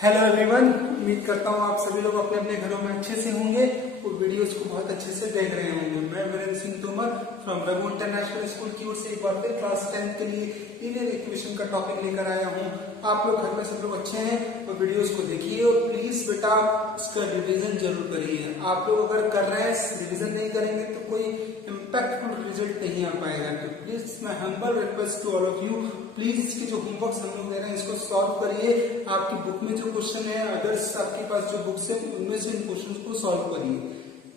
Hello everyone, उम्मीद करता हूँ आप सभी लोग अपने अपने घरों में अच्छे से होंगे और वीडियोस को बहुत अच्छे से देख रहे होंगे। मैं Virendra Singh Tomar from Raghu international school की ओर से एक बार फिर क्लास 10 के लिए लीनियर इक्वेशन का टॉपिक लेकर आया हूँ। आप लोग घर में सब लोग अच्छे हैं और वीडियोस को देखिए और प्लीज बेटा इसका रिविजन जरूर करिए। आप लोग अगर कर रहे हैं रिविजन नहीं करेंगे तो कोई इम्पैक्टफुल रिजल्ट नहीं आ पाएगा। तो please my humble request to all of you, please इसके जो होमवर्क हम लोग दे रहे हैं इसको सॉल्व करिए। आपकी बुक में जो क्वेश्चन है, अदर्स आपके पास जो बुक्स है उनमें से इन क्वेश्चन को सॉल्व करिए।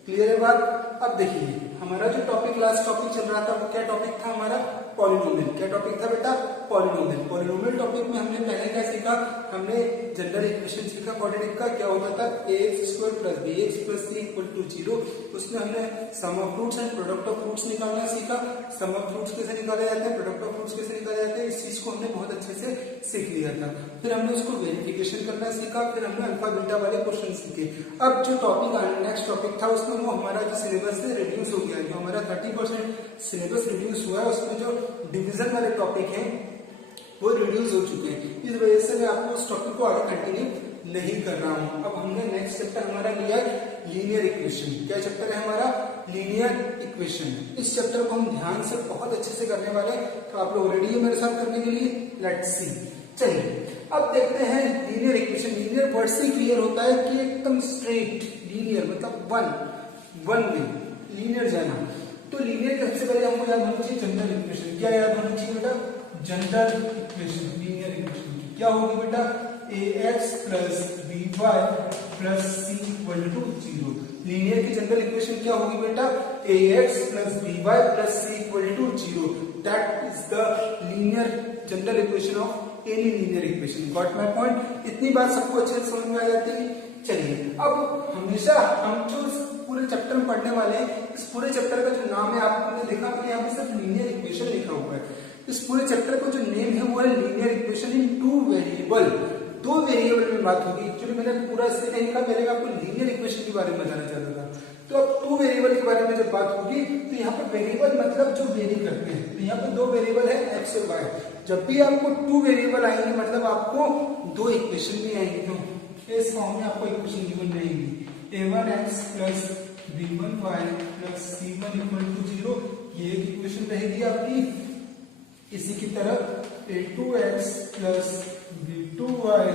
क्लियर है बात? अब देखिए हमारा जो टॉपिक लास्ट टॉपिक चल रहा था वो क्या टॉपिक था हमारा? पॉलिनोमियल। क्या टॉपिक था बेटा? पॉलिनोमियल। पॉलिनोमियल टॉपिक में हमने पहले क्या सीखा? हमने जनरल इक्वेशन सीखा क्वाड्रेटिक का। क्या होता था? ax square plus bx plus c equal to 0। उसमें हमने sum of roots and product of roots निकालना सीखा। सम ऑफ फ्रूट्स कैसे निकाले जाते हैं, प्रोडक्ट ऑफ फ्रूट्स कैसे निकाले जाते हैं, इस चीज को हमने बहुत अच्छे से सीख लिया था। फिर हमने उसको वेरिफिकेशन करना सीखा। फिर हमने अल्फा बीटा वाले क्वेश्चन सीखे। अब जो टॉपिक नेक्स्ट टॉपिक था उसमें वो हमारा जो सिलेबस से रिड्यूस हो गया। जो हमारा 30% सिलेबस रिड्यूस हुआ है उसमें जो डिवीजन वाले टॉपिक हैं वो रिड्यूस हो चुके हैं। इस वजह से मैं आपको उस टॉपिक को आगे कंटिन्यू नहीं कर रहा हूं। अब हमने नेक्स्ट चैप्टर हमारा लिया लीनियर इक्वेशन। क्या चैप्टर है हमारा? Linear equation. इस चैप्टर को हम ध्यान से बहुत अच्छे से करने वाले हैं, तो आप लोग रेडी है मेरे साथ करने के लिए? Let's see. चलिए अब देखते हैं लीनियर इक्वेशन। लीनियर वर्ड से क्लियर होता है कि एकदम स्ट्रेट लीनियर मतलब वन वे लीनियर जाना। तो लीनियर के सबसे पहले हमको याद होना चाहिए जनरल इक्वेशन। क्या याद होना चाहिए बेटा? General equation. लीनियर इक्वेशन क्या होगी बेटा? ax plus by plus c equal to 0। Linear की जनरल इक्वेशन क्या होगी बेटा? ax plus by plus c equal to 0। That is the linear general equation of any linear equation. Got my point? इतनी बात सबको अच्छे से समझ में आ जाती है। चलिए अब हमेशा हम जो पूरे चैप्टर में पढ़ने वाले हैं, इस पूरे चैप्टर का जो नाम है आपने देखा मैंने यहाँ पे सिर्फ लीनियर इक्वेशन लिखा हुआ है। इस पूरे चैप्टर का जो नेम है वो है linear equation in two variable. दो वेरिएबल में बात होगी। एक्चुअली मैंने पूरा इसलिए नहीं लिखा, पहले मैं आपको लीनियर इक्वेशन के बारे में बताना चाहता था। तो अब टू वेरिएबल के बारे में जब बात होगी तो यहाँ पे वेरिएबल मतलब जो वेरी करते हैं। तो यहाँ पे दो वेरिएबल है एक्स और वाई। जब भी आपको टू वेरिएबल आएंगे मतलब आपको दो इक्वेशन भी आएंगे। तो इस फॉर्म में आपको इक्वेशन गिवन रहेगी a1x plus b1y plus c1 equal to 0। ये एक इक्वेशन रहेगी आपकी। इसी की तरफ a2x plus b2y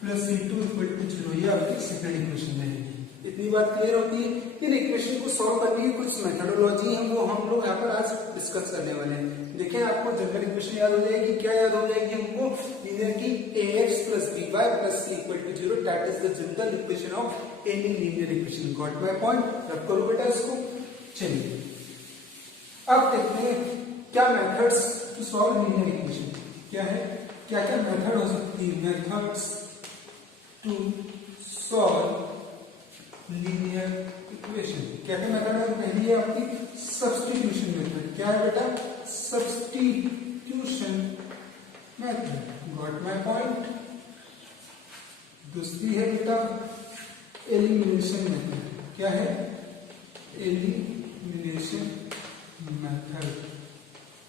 plus c2 equal to 0, ये आपकी सेकंड इक्वेशन रहेगी। इतनी बात क्लियर होती है। इन इक्वेशन को सॉल्व करने की कुछ मेथोडोलॉजी है वो हम लोग यहाँ पर आज डिस्कस करने वाले हैं। देखिए आपको जनरल इक्वेशन याद हो जाएगी। क्या याद हो जाएगी हमको? लीनियर की ax plus by plus c equal to 0। That is the general equation of any linear equation. Got my point? रब करो बेटा इसको। चलिए अब देखते हैं क्या methods to solve linear equation क्या है, क्या क्या मेथड हो सकती है। Methods to solve linear equation. क्या क्या मेथड है? पहली है आपकी सब्स्टिट्यूशन मेथड। क्या है बेटा? Substitution method. Got my point? दूसरी है बेटा एलिमिनेशन मेथड। क्या है? Elimination method.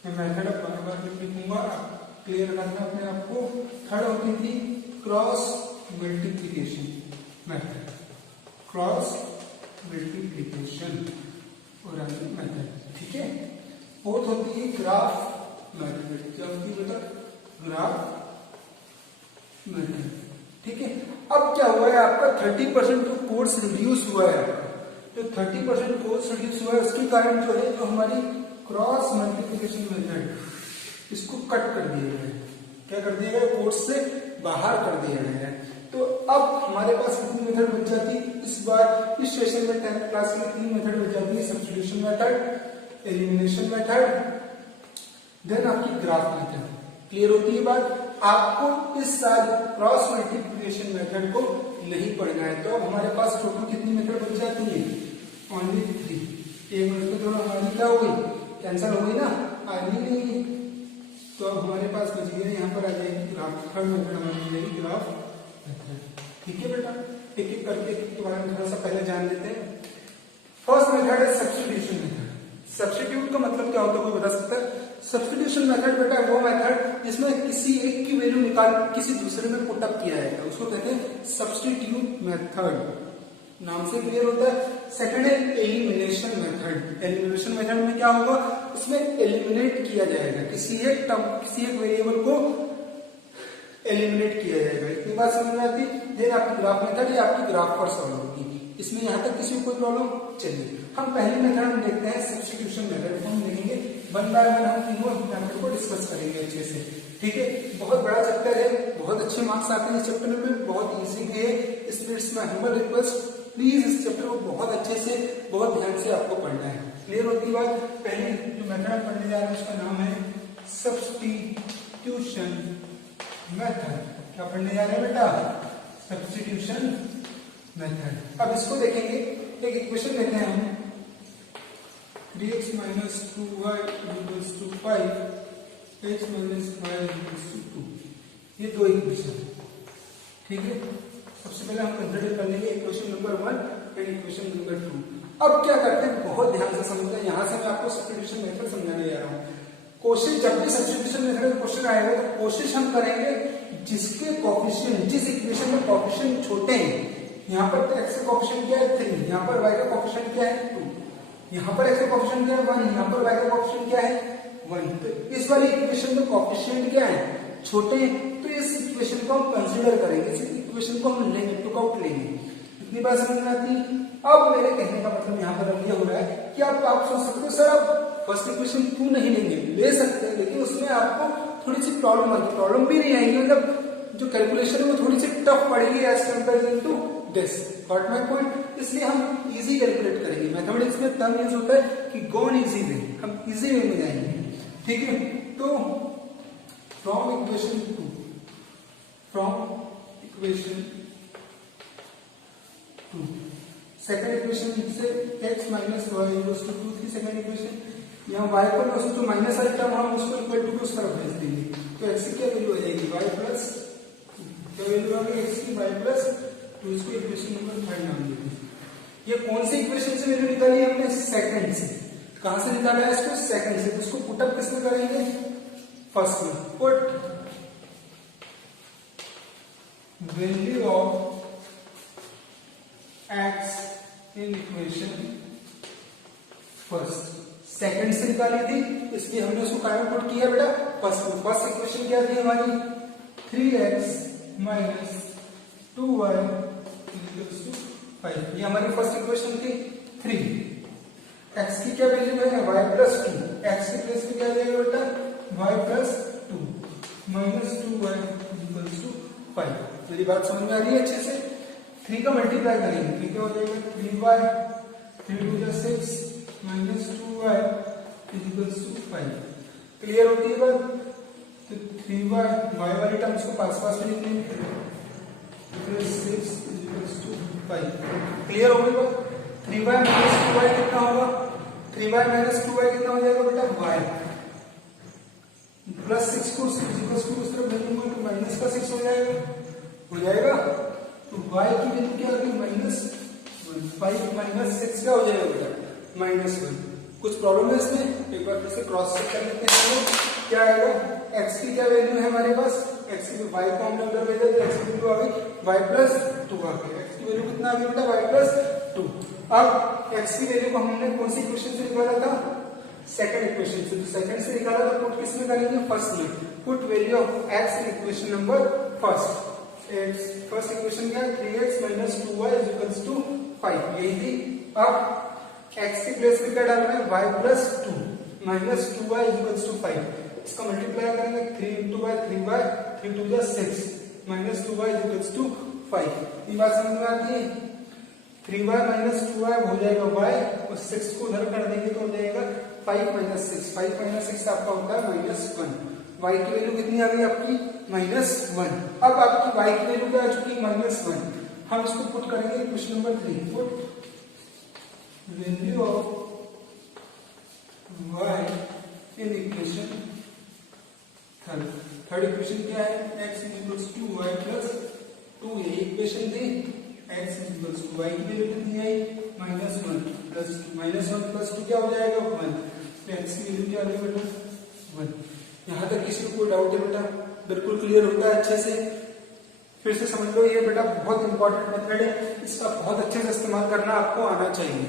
मैं मेथड अब बार बार लिखूंगा, क्लियर करना अपने आप को। थर्ड होती थी cross multiplication method. Cross multiplication और मेथड, ठीक है। फोर्थ होती है ग्राफ मेथड। क्या होती है बेटा? ग्राफ मेथड, ठीक है। अब क्या हुआ है आपका 30% तो कोर्स रिड्यूस हुआ है। जो 30% कोर्स रिड्यूस हुआ है उसके कारण जो है जो हमारी क्रॉस मल्टीप्लीकेशन मेथड इसको कट कर दिया गया है। क्या कर दिया गया? कोर्स से बाहर कर दिया गया है। तो अब हमारे पास कितनी मेथड बच जाती है इस बार इस सेशन में? 10th क्लास में 3 मेथड बच जाती है। Substitution method, elimination method, then आपकी ग्राफ मेथड। क्लियर होती है बात? आपको इस साल क्रॉस मल्टीप्लिकेशन मेथड को नहीं पढ़ना है। तो अब हमारे पास टोटल कितनी मेथड बच जाती है? ओनली 3। एक मिनट में दोनों हमारी क्या हो गई? कैंसिल हो गई ना, आनी नहीं। तो अब हमारे पास बच गई यहाँ पर आ जाएगी ग्राफ। थर्ड मेथड हमारी मिलेगी ग्राफ मेथड। ठीक है बेटा, एक एक करके के बारे में थोड़ा सा पहले जान लेते हैं। फर्स्ट मेथड है सब्स्टिट्यूशन मेथड। सब्स्टिट्यूट का मतलब क्या होता है कोई बता सकता है? सब्स्टिट्यूशन मेथड बेटा वो मेथड जिसमें किसी एक की वैल्यू निकाल किसी दूसरे में पुट अप किया जाएगा, उसको कहते हैं सब्स्टिट्यूट मेथड, नाम से क्लियर होता है। सेकंड है एलिमिनेशन मेथड। एलिमिनेशन मेथड में क्या होगा, उसमें एलिमिनेट किया जाएगा, किसी एक वेरिएबल को एलिमिनेट किया जाएगा। इतनी बात समझ में आती है। देन आपकी ग्राफ मेथड या आपकी ग्राफ पर सॉल्व होगी। इसमें यहाँ तक किसी को कोई प्रॉब्लम? चलिए हम पहली मेथड हम देखते हैं सब्स्टिट्यूशन मेथड। हम देखेंगे वन बाय वन, हम तीनों मेथड को डिस्कस करेंगे अच्छे से, ठीक है। बहुत बड़ा चैप्टर है, बहुत अच्छे मार्क्स आते हैं इस चैप्टर में, बहुत इजी भी है, इसलिए इसमें हम्बल रिक्वेस्ट प्लीज इस चैप्टर को बहुत अच्छे से बहुत ध्यान से आपको पढ़ना है। क्लियर होती बात। पहली जो मेथड हम पढ़ने जा रहे हैं उसका नाम है सब्स्टिट्यूशन मेथड। क्या पढ़ने जा रहे हैं बेटा? Substitution method. अब इसको देखेंगे, एक इक्वेशन लेते हैं हम 3x - 2y = 5, x - y = 2। ये दो इक्वेशन, ठीक है। सबसे पहले हम कंसीडर कर लेंगे equation number 1 and equation number 2। अब क्या करते हैं, बहुत ध्यान से समझना है। यहां से मैं आपको सब्स्टिट्यूशन मेथड समझाने जा रहा हूं। कोशिश, जब भी सब्स्टिट्यूशन मेथड का क्वेश्चन आएगा तो कोशिश हम करेंगे जिसके कोएफिशिएंट, जिस इक्वेशन में कोएफिशिएंट छोटे हैं, यहाँ पर तो x का कोएफिशिएंट क्या है 3, यहाँ पर y का कोएफिशिएंट क्या है 2, यहाँ पर x का कोएफिशिएंट क्या है 1, यहाँ पर y का कोएफिशिएंट क्या है 1। तो इस वाली इक्वेशन में कोएफिशिएंट क्या है, छोटे हैं, तो इस इक्वेशन को हम कंसीडर करेंगे, इस इक्वेशन को हम लेंगे, टुक आउट लेंगे। इतनी बात समझ में आती है। अब मेरे कहने का मतलब यहाँ पर अब ये हो रहा है कि आप सोच सकते हो सर अब फर्स्ट इक्वेशन क्यों नहीं लेंगे? ले सकते हैं, लेकिन उसमें आपको थोड़ी सी प्रॉब्लम आएगी। प्रॉब्लम भी नहीं आएगी, मतलब जो कैलकुलेशन है वो थोड़ी सी टफ पड़ेगी as comparison to this. Got my point? इसलिए हम इजी कैलकुलेट करेंगे। मैथमेटिक्स में टर्म यूज होता है कि गो ऑन इजी वे, हम इजी वे में जाएंगे, ठीक है। तो फ्रॉम इक्वेशन 2, सेकंड इक्वेशन से x - y = 2 थी सेकंड इक्वेशन। यहाँ y पर जो माइनस वाली टर्म हम उसको इक्वल टू उस तरफ भेज देंगे, तो x की क्या वैल्यू आ जाएगी y प्लस, क्या वैल्यू आ गई x की y प्लस 2। इसको इक्वेशन नंबर 5 नाम देंगे। ये कौन सी इक्वेशन से वैल्यू निकाली है हमने? सेकंड से। कहां से निकाला है इसको? सेकंड से। तो इसको पुट अप किसमें करेंगे? फर्स्ट में। Put value of x in equation first. Second से निकाली थी, इसलिए हमने उसको कहां में पुट किया बेटा? फर्स्ट में। फर्स्ट इक्वेशन क्या थी हमारी? 3x - 2y = 5। ये हमारी फर्स्ट इक्वेशन थी 3। x की क्या वैल्यू है? y + 2। x के प्लेस पे क्या जाएगा बेटा? y + 2 - 2y = 5। मेरी बात समझ में आ रही है अच्छे से? 3 का मल्टीप्लाई करेंगे, ठीक है, हो जाएगा 3y, 3 × 2 = 6 - 2y = 5। क्लियर होती है बात? तो 3y, y वाली टर्म्स को पास पास में लिख लेंगे, 6 = 5। क्लियर हो गई बात? 3y - 2y कितना होगा? 3y - 2y कितना हो जाएगा बेटा? y प्लस 6 को उस तरफ भेजूंगा तो माइनस का 6 हो जाएगा, हो जाएगा। तो y की वैल्यू क्या आ गई? -1। 5 - 6 क्या हो जाएगा बेटा? -1। कुछ प्रॉब्लम है इसमें? एक बार फिर से क्रॉस चेक कर लेते हैं। क्या आएगा? x की क्या वैल्यू है हमारे पास? x की y को हमने उधर भेजा तो x की वैल्यू आ गई y + 2 आ गई। x की वैल्यू कितना आ गई बेटा? y + 2। अब x की वैल्यू को हमने कौन सी इक्वेशन से निकाला था? सेकंड इक्वेशन से। तो सेकंड से निकाला तो पुट किसमें करेंगे? फर्स्ट में। Put value of x in equation number first. First equation क्या है? 3x - 2y = 5। यही थी। अब x के प्लेस पे क्या डालना है? y + 2 - 2y = 5। इसका मल्टीप्लाई करेंगे 3 × y 3y, 3 × 2 = 6 - 2y = 5। ये बात समझ में आती है? 3y - 2y हो जाएगा y और 6 को उधर कर देंगे तो हो जाएगा 5 - 6। 5 - 6 आपका होता है -1। y की वैल्यू कितनी आ गई आपकी? -1। अब आपकी y की वैल्यू क्या आ चुकी है? -1। हम इसको पुट करेंगे question number 3। Put value of y in equation third equation क्या है? x = 2y + 2। यही इक्वेशन थी। x = y की वैल्यू कितनी आई? -1 + 2 - 1 + 2 क्या हो जाएगा? 1। तो x की वैल्यू क्या आ गई बेटा? 1। यहाँ तक किसी को कोई डाउट है बेटा? बिल्कुल क्लियर होता है अच्छे से? फिर से समझ लो, ये बेटा बहुत इंपॉर्टेंट मेथड है, इसका बहुत अच्छे से इस्तेमाल करना आपको आना चाहिए।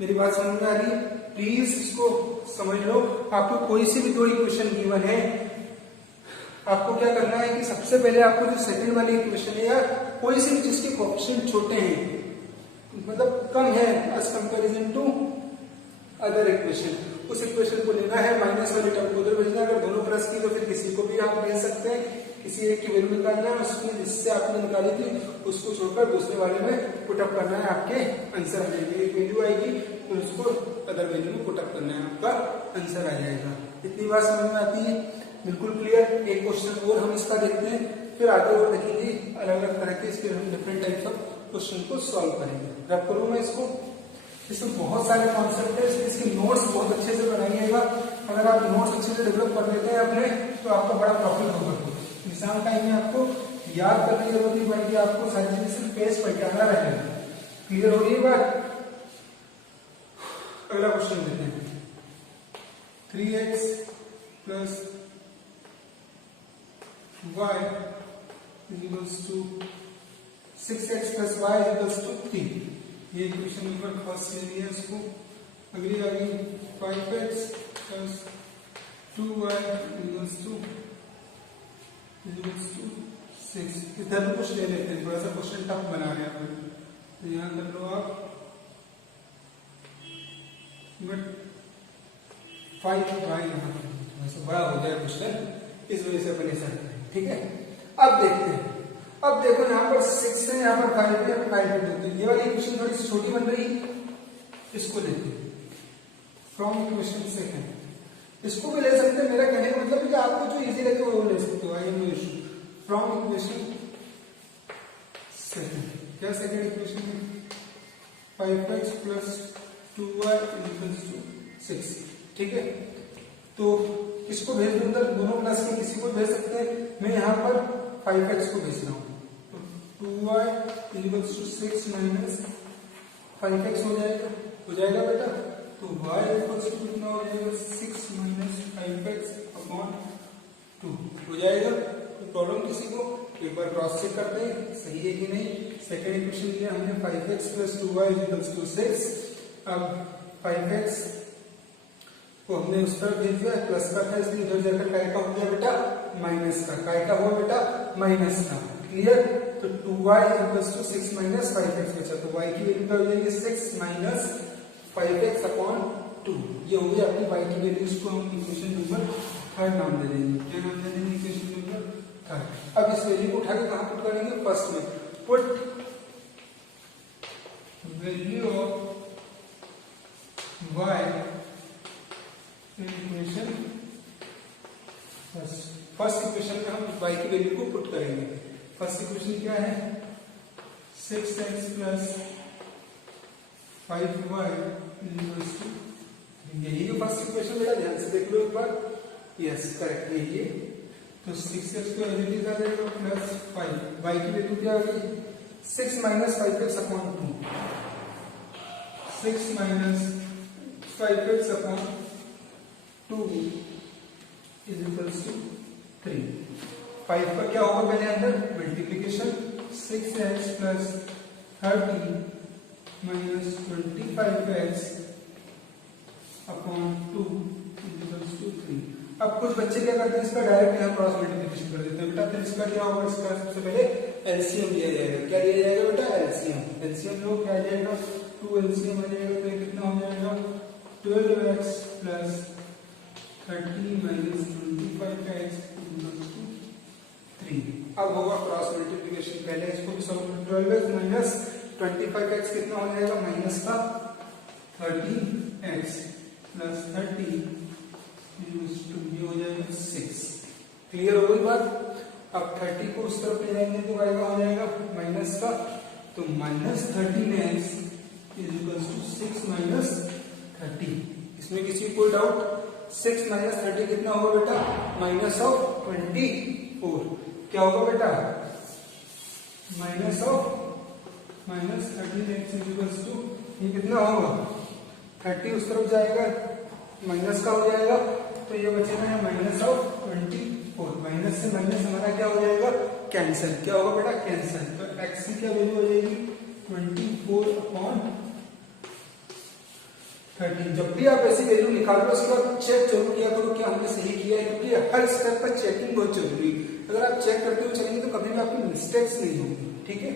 मेरी बात समझ में आ रही है? प्लीज इसको समझ लो। आपको कोई सी भी दो इक्वेशन गिवन है, आपको क्या करना है कि सबसे पहले आपको जो सेकंड वाली इक्वेशन है या कोई सी भी जिसके कोएफिशिएंट छोटे हैं, मतलब कम है as comparison to other equation, उस इक्वेशन को लेना है, माइनस वाली टर्म को उधर भेजना। अगर दोनों प्लस की तो फिर किसी को भी आप भेज सकते हैं, किसी एक की वैल्यू निकालना है, उसमें जिससे आपने निकाली थी उसको छोड़कर दूसरे वाले में पुटअप करना है, आपके आंसर आ जाएगी। एक वैल्यू आएगी फिर उसको अदर वैल्यू में पुटअप करना है, आपका आंसर आ जाएगा। इतनी बात समझ में आती है? बिल्कुल क्लियर। एक क्वेश्चन और हम इसका देखते हैं, फिर आगे और देखेंगे अलग अलग तरह के, इसके हम डिफरेंट टाइप्स ऑफ क्वेश्चन को सॉल्व करेंगे। रब करूँ मैं इसको? इसमें बहुत सारे कॉन्सेप्ट है, इसके नोट्स बहुत अच्छे से बनाइएगा। अगर आप नोट्स अच्छे से डेवलप कर लेते हैं अपने, तो आपका बड़ा प्रॉफिट होगा। एग्जाम टाइम में आपको याद करने की जरूरत नहीं पड़ेगी, आपको सारी चीजें सिर्फ पेज पर पढ़ाना रहेगा। क्लियर हो रही है बात? अगला क्वेश्चन देते हैं। 3x plus y equals to 6x plus y equals to 3। ये इक्वेशन नंबर फर्स्ट ले लिया इसको। अगली आ गई 5x plus 2y equals to 6। इधर भी कुछ ले लेते हैं, थोड़ा सा क्वेश्चन टफ बना रहे हैं, तो यहाँ कर लो आप, बट 5y यहाँ थोड़ा सा बड़ा हो जाए क्वेश्चन, इस वजह से अपने साथ है। ठीक है, अब देखते हैं। अब देखो यहाँ पर 6 है, यहाँ पर 5 है, 5 है, 2। ये वाली इक्वेशन थोड़ी सी छोटी बन रही है, इसको लेते हैं फ्रॉम इक्वेशन सेकंड। इसको भी ले सकते हैं, मेरा कहने का मतलब है कि आपको जो इजी लगे वो ले सकते हो। I know issue. From equation second, क्या सेकंड इक्वेशन है? 5x plus 2y equals to 6। ठीक है, तो किसको भेज दूं? दोनों प्लस के किसी को भेज सकते हैं। मैं यहाँ पर 5x को भेज रहा हूँ, तो 2y equals to 6 minus 5x हो जाएगा बेटा। तो y इक्वल्स टू कितना हो जाएगा? 6 माइनस 5x अपॉन 2 हो जाएगा। तो प्रॉब्लम किसी को एक बार क्रॉस चेक करते हैं सही है कि नहीं। सेकेंड इक्वेशन लिया हमने 5x plus 2y equals to 6। अब 5x को हमने उस पर भेज दिया, प्लस का था इसलिए इधर जाकर काय का हो गया बेटा? माइनस का। काय का हुआ बेटा? माइनस का। क्लियर? तो 2y equals to 6 minus 5x बचा, तो y की वैल्यू क्या हो जाएगी? 6 माइनस 5x अपॉन 2। ये हो गई आपकी y की वैल्यू। इसको हम इक्वेशन नंबर 3 नाम दे देंगे। क्या नाम दे देंगे? Equation number 3। अब इस वैल्यू को उठा के कहां पुट करेंगे? फर्स्ट में। Put value of y in equation first equation में हम y की वैल्यू को पुट करेंगे। फर्स्ट इक्वेशन क्या है? 6x plus 5y equals to, यही है फर्स्ट इक्वेशन बेटा, ध्यान से देख लो एक बार। यस करेक्ट, यही है। तो 6x को एज इट इज आ जाएगा प्लस 5, y की वैल्यू क्या आ गई? 6 minus 5x upon 2। 6 minus 5x upon 2 is equals to 3। 5 का क्या होगा पहले अंदर? Multiplication. 6x plus 30 minus 25x upon 2 equals to 3। अब कुछ बच्चे क्या करते हैं? इसका डायरेक्ट यहाँ क्रॉस मल्टीप्लिकेशन कर देते हैं बेटा। फिर इसका क्या होगा? इसका सबसे पहले एलसीएम लिया जाएगा। क्या लिया जाएगा बेटा? एलसीएम। एलसीएम लो, क्या आ जाएगा? 2 एलसीएम आ जाएगा, तो कितना हो जाएगा? 12x plus 30 minus 25x equals to 3। अब होगा क्रॉस मल्टीप्लिकेशन। पहले इसको भी सॉल्व करें। 12x माइनस 25x कितना हो जाएगा? माइनस का 30x प्लस 30 ये हो जाएगा 6। क्लियर हो गई बात? अब 30 को उस तरफ ले जाएंगे तो y का हो जाएगा माइनस का, तो minus 13x is equals to 6 minus 30। इसमें किसी को डाउट? 6 माइनस 30 कितना होगा बेटा? Minus of 24। क्या होगा बेटा? Minus of minus 13x is equals to, ये कितना होगा? 30 उस तरफ जाएगा, माइनस का हो जाएगा तो ये बचेगा यहाँ माइनस ऑफ 24, माइनस से माइनस हमारा क्या हो जाएगा, कैंसिल। क्या होगा बेटा, कैंसिल। तो x की क्या वैल्यू हो जाएगी 24/13। जब भी आप ऐसी वैल्यू निकालो उसके बाद चेक जरूर किया करो कि हमने सही किया है, क्योंकि हर स्टेप पर चेकिंग बहुत जरूरी है। अगर आप चेक करते हुए चलेंगे तो कभी भी आपकी मिस्टेक्स नहीं होगी। ठीक है,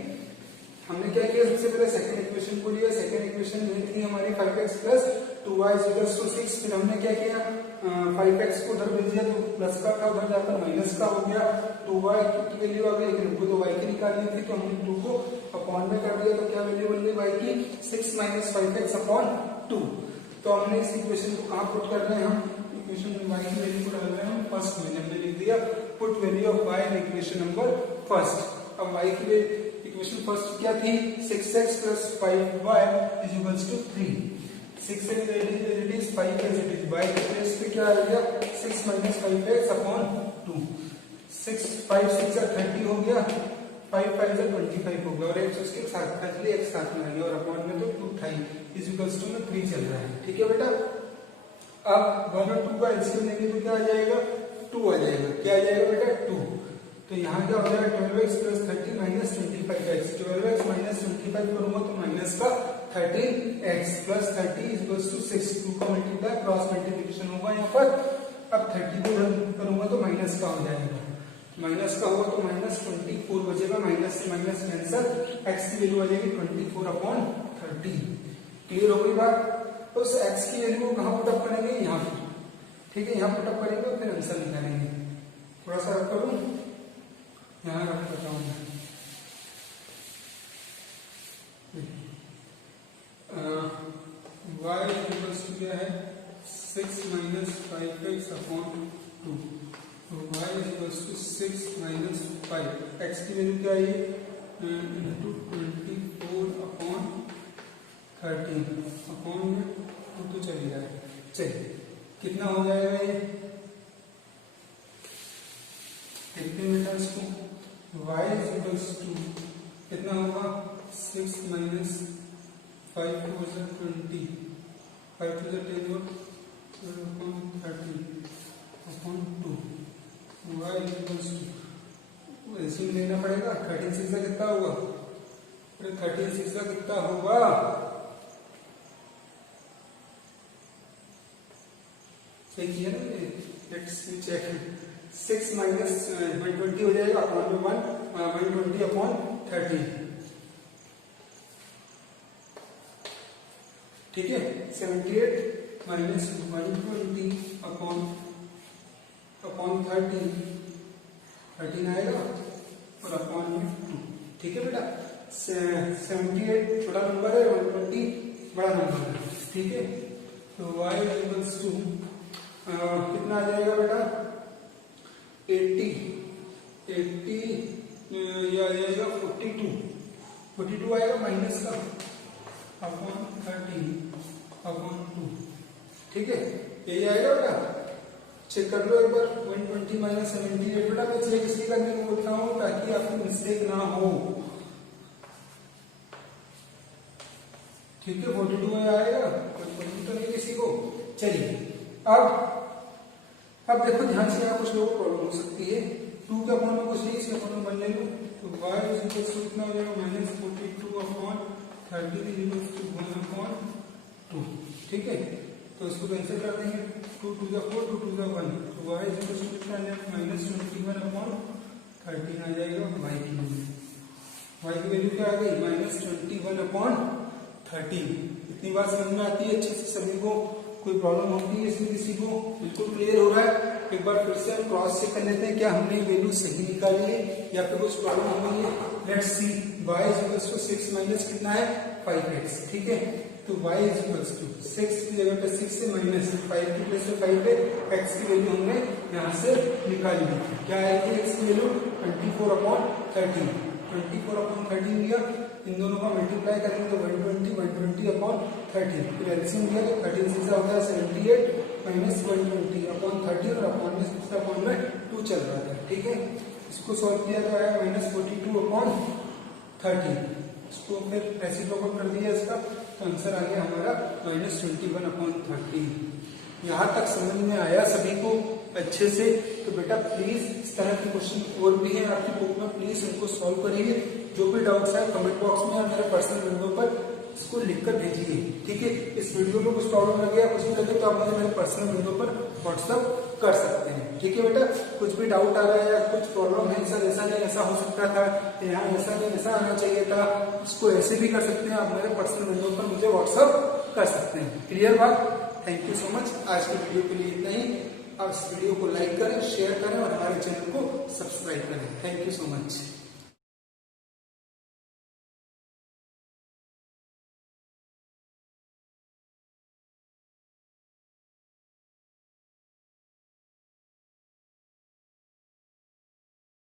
हमने क्या किया, सबसे पहले सेकंड इक्वेशन को लिया। सेकंड इक्वेशन में थी हमारी 5x + 2y = 6। फिर हमने क्या किया, 5x को उधर भेज दिया तो प्लस का था, उधर जाकर माइनस का हो गया। 2y की वैल्यू आ गई, लेकिन हमको तो y की निकालनी थी तो हमने 2 को अपॉन में कर दिया। तो क्या वैल्यू बन गई y की, 6 - 5x/2। तो हमने इस इक्वेशन को कहां पुट कर रहे हैं, हम इक्वेशन में y की वैल्यू को डाल रहे हैं फर्स्ट में। हमने लिख दिया put value of y in equation number first. अब y की इक्वेशन फर्स्ट क्या थी, 6x + 5y = 3। 6 से it is 5 as it is, y के प्लेस पे क्या आ गया, 6 - 5x/2। 6 5 6 30 हो गया, 5 5 25 हो गया, और x उसके साथ इसलिए x साथ में आ गया, और अपॉन में तो 2 था ही, = में 3 चल रहा है। ठीक है बेटा, अब 1 और 2 का एलसीएम लेंगे तो क्या आ जाएगा, 2 आ जाएगा। क्या आ जाएगा बेटा, 2। तो यहाँ क्या हो जाएगा, 12x + 30 - 25x। 12x - 25 करूंगा तो माइनस का 13x + 30 = 6। 2 का मल्टीप्लाई क्रॉस मल्टीप्लिकेशन होगा यहाँ पर। अब 30 को करूंगा तो माइनस का हो जाएगा, माइनस का होगा तो -24 बचेगा, माइनस से माइनस कैंसिल, x की वैल्यू आ जाएगी 24/30। क्लियर हो गई बात। तो उस x की वैल्यू को कहाँ पुटअप करेंगे, यहाँ पर। ठीक है, यहाँ पुटअप करेंगे और फिर आंसर निकालेंगे। थोड़ा सा रख करूँ, यहाँ रख देता हूँ। y = क्या है, 6 - 5x/2। तो y = 6 - 5, x की वैल्यू क्या है, × 24/13 अपॉन में 2 तो चली जाए। चलिए कितना हो जाएगा ये, देखते हैं बेटा इसको। y = कितना होगा, 6 - 5 × 20, 5 × 10 12/13/2। y = एलसीएम लेना पड़ेगा। 13 6 कितना होगा, 13 6 कितना होगा, सही किया ना ये, लेट्स चेक। 6 - 120 हो जाएगा, अपॉन में 120/13। ठीक है, 78 - 120/13 13 आएगा, और अपॉन में 2। ठीक है बेटा, 78 छोटा नंबर है, 120 बड़ा नंबर है। ठीक है, तो y = कितना आ जाएगा बेटा, 80 ये आ जाएगा 42 आएगा, माइनस का (13/2). ठीक है, यही आएगा बेटा। चेक कर लो एक बार, 120 - 78। बेटा मैं चेक इसलिए करने को बोलता हूँ ताकि आपकी मिस्टेक ना हो। ठीक है, 42 में आएगा, कोई तो नहीं किसी को। चलिए अब देखो ध्यान से, यहाँ कुछ लोगों को प्रॉब्लम हो सकती है। 2 के अपॉन में कुछ नहीं, इसके अपॉन में 1 ले लो, तो y = कितना हो जाएगा, -42/13 = 1/2। ठीक है, तो इसको कैंसिल कर देंगे, 2 × 2 = 4, 2 × 2 = 1। तो y = कितना आ जाएगा, -21/13 आ जाएगा y की वैल्यू। y की वैल्यू क्या आ गई, -21/13। इतनी बात समझ में आती है अच्छे से सभी को, कोई प्रॉब्लम होती है इसमें किसी को, बिल्कुल क्लियर हो रहा है। एक बार फिर से हम क्रॉस चेक कर लेते हैं, क्या हमने वैल्यू सही निकाली है या फिर कुछ प्रॉब्लम हो गई है। लेट्स सी, y = 6 माइनस कितना है, 5x। ठीक है, तो y = 6 की जगह पे 6 से माइनस 5 की प्लेस पे 5 है, x की वैल्यू हमने यहाँ से निकाली। क्या आएगी x की वैल्यू, 24/13। 24/13 लिया, इन दोनों का मल्टीप्लाई करेंगे तो 120/13। फिर एलसीएम लिया तो 13 6 हो गया 78 - 120/13, और अपॉन में 2 चल रहा था। ठीक है, इसको सॉल्व किया तो आया -42/13। इसको फिर रेसिप्रोकल कर दिया इसका, तो आंसर आ गया हमारा -21/13। यहाँ तक समझ में आया सभी को अच्छे से? तो बेटा प्लीज इस तरह के क्वेश्चन और भी हैं आपकी बुक में, प्लीज इनको सॉल्व करिए। जो भी डाउट्स है कमेंट बॉक्स में या मेरे पर्सनल विंडो पर इसको लिखकर भेजिए, ठीक है। इस वीडियो में कुछ प्रॉब्लम लगे या कुछ भी लगे तो आप मुझे मेरे पर्सनल विंडो पर व्हाट्सअप कर सकते हैं, ठीक है बेटा। कुछ भी डाउट आ रहा है या कुछ प्रॉब्लम है, सर ऐसा नहीं ऐसा हो सकता था, यहाँ ऐसा नहीं ऐसा आना चाहिए था, इसको ऐसे भी कर सकते हैं आप, मेरे पर्सनल विंडो पर मुझे व्हाट्सअप कर सकते हैं। क्लियर बात? Thank you so much. आज की वीडियो के लिए इतना ही। आप इस वीडियो को लाइक करें, शेयर करें और हमारे चैनल को सब्सक्राइब करें। Thank you so much.